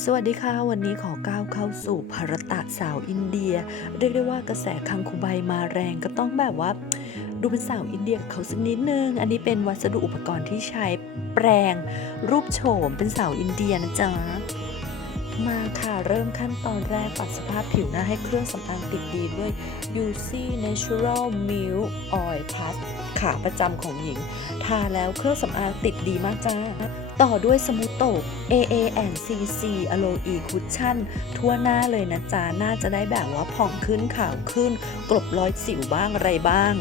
สวัสดีค่ะ วันนี้ขอก้าวเข้าสู่ภารตะสาวอินเดีย เรียกได้ว่ากระแสคังคูใบมาแรงก็ต้องแบบว่า ดูเป็นสาวอินเดียกับเขาสักนิดนึง อันนี้เป็นวัสดุอุปกรณ์ที่ใช้แปลงรูปโฉมเป็นสาวอินเดียนะจ๊ะ มาค่ะ เริ่มขั้นตอนแรกปรับสภาพผิวหน้าให้เครื่องสำอางติดดีด้วย UC Natural Milk Oil Plus ขาประจำของหญิง ทาแล้วเครื่องสำอางติดดีมากจ้า ต่อด้วยสมูโต AA and CC Aloe Cushion ทั่วหน้าเลยนะจ๊ะน่าจะได้แบบว่าผ่องขึ้นขาวขึ้น กลบรอยสิวบ้างอะไรบ้าง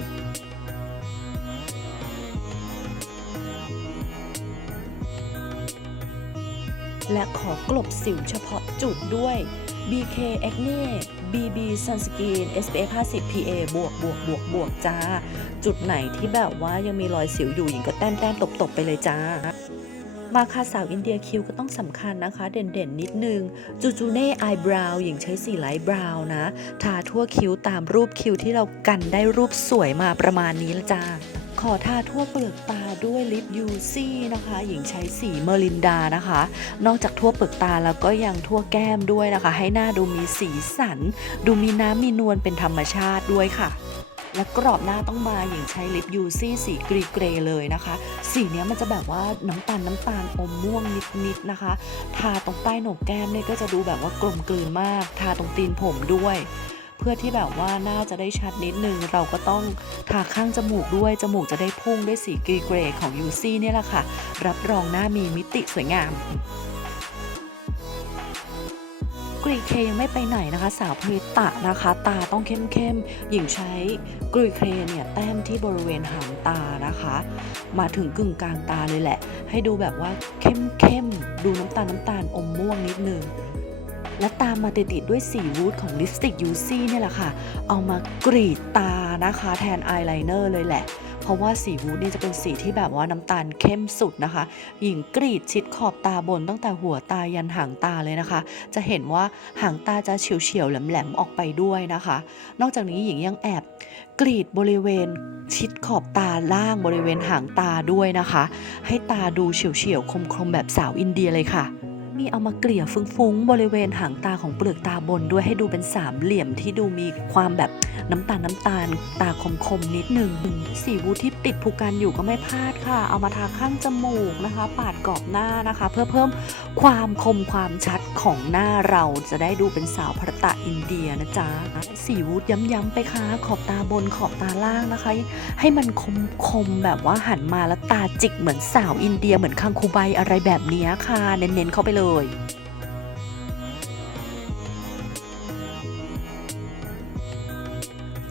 และขอกลบสิวเฉพาะจุดด้วย BK Acne BB Sunscreen SPF 50 PA บวกบวกบวกบวกจ้า จุดไหนที่แบบว่ายังมีรอยสิวอยู่หญิงก็แต้มแต้มตบตบๆไปเลยจ้า มาค่ะสาวอินเดียคิวก็ต้องสำคัญนะคะ เด่นๆ นิดนึง จูจูเน่ไอบราวหญิงใช้สีไลท์บราวน์นะทาทั่วคิ้วตามรูปคิ้วที่เรากันได้รูปสวยมาประมาณนี้ละจ้า ขอทาทั่วเปลือกตาด้วยลิปยูซี่นะคะ หญิงใช้สีเมอรินดานะคะ นอกจากทั่วเปลือกตาแล้วก็ยังทั่วแก้มด้วยนะคะ ให้หน้าดูมีสีสัน ดูมีน้ำมีนวลเป็นธรรมชาติด้วยค่ะและกรอบหน้าต้องมาหญิงใช้ลิปยูซี่สีกรีเกรเลยนะคะ สีเนี้ยมันจะแบบว่าน้ำตาลน้ำตาลอมม่วงนิดๆนะคะ ทาตรงใต้โหนกแก้มเนี่ยก็จะดูแบบว่ากลมกลืนมาก ทาตรงตีนผมด้วย เพื่อที่แบบว่าน่าจะได้ชัดนิดนึง เราก็ต้องทาข้างจมูกด้วย จมูกจะได้พุ่งด้วยสีกรีเกรของยูซี่เนี่ยแหละค่ะ รับรองหน้ามีมิติสวยงามกรีเคยังไม่ไปไหนนะคะ สาวพริตะนะคะ ตาต้องเข้มเข้มๆหญิงใช้กรีเคเนี่ยแต้มที่บริเวณหางตานะคะ มาถึงกึ่งกลางตาเลยแหละ ให้ดูแบบว่าเข้มเข้มๆดูน้ำตาลน้ำตาลอมม่วงนิดนึง และตามมาติดๆด้วยสีวูดของลิปสติกยูซี่เนี่ยแหละค่ะ เอามากรีดตานะคะ แทนอายไลเนอร์เลยแหละ เพราะว่าสีวูดนี่จะเป็นสีที่แบบว่าน้ำตาลเข้มสุดนะคะ หญิงกรีดชิดขอบตาบนตั้งแต่หัวตายันหางตาเลยนะคะ จะเห็นว่าหางตาจะเฉียวๆแหลมๆออกไปด้วยนะคะ นอกจากนี้หญิงยังแอบกรีดบริเวณชิดขอบตาล่างบริเวณหางตาด้วยนะคะ ให้ตาดูเฉียวๆคมๆแบบสาวอินเดียเลยค่ะ มีเอามาเกลี่ยฟุ้งๆ บริเวณหางตาของเปลือกตาบนด้วยให้ดูเป็นสามเหลี่ยมที่ดูมีความแบบน้ำตาลน้ำตาล ตาคมๆ นิดหนึ่ง สีวูที่ติดผูกกันอยู่ก็ไม่พลาดค่ะ เอามาทาข้างจมูกนะคะ ปาดกรอบหน้านะคะ เพื่อเพิ่มความคมความชัดของหน้าเราจะได้ดูเป็นสาวพระตะอินเดียนะจ๊ะ สีวูดย้ำๆไปค่ะ ขอบตาบนขอบตาล่างนะคะ ให้มันคมๆ แบบว่าหันมาแล้วตาจิกเหมือนสาวอินเดียเหมือนคังคูใบอะไรแบบนี้ค่ะ เน้นๆเข้าไปเลย Lloyd.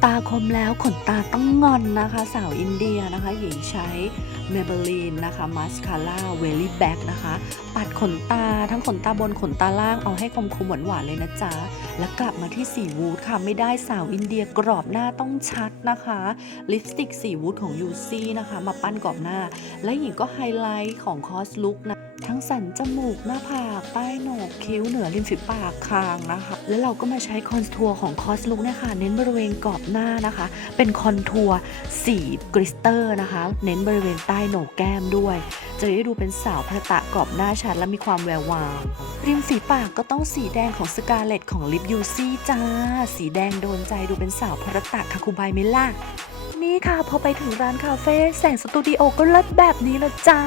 ตาคมแล้วขนตาต้องงอนนะคะ สาวอินเดียนะคะ หญิงใช้ Maybelline นะคะมาสคาร่าเวลี่แบ็กนะคะ ปัดขนตาทั้งขนตาบนขนตาล่างเอาให้คมคมๆหวานๆเลยนะจ๊ะ แล้วกลับมาที่สีวูดค่ะ ไม่ได้สาวอินเดียกรอบหน้าต้องชัดนะคะ ลิปสติกสีวูดของยูซี่นะคะ มาปั้นกรอบหน้า และหญิงก็ไฮไลท์ของคอสลุกนะทั้งสันจมูกหน้าผากใต้โหนกคิ้วเหนือริมฝีปากคางนะคะ แล้วเราก็มาใช้คอนทัวร์ของคอสลุกเนี่ยค่ะเน้นบริเวณกรอบหน้านะคะ เป็นคอนทัวร์สีกริสเตอร์นะคะ เน้นบริเวณใต้โหนกแก้มด้วย จะได้ดูเป็นสาวพระตะกรอบหน้าชัดและมีความแวววาวริมฝีปากก็ต้องสีแดงของสกาเลตของลิปยูซี่จ้า สีแดงโดนใจดูเป็นสาวพระตะคาคุบายไหมล่ะนี่ค่ะพอไปถึงร้านคาเฟ่แสงสตูดิโอก็เลิศแบบนี้ละจ้า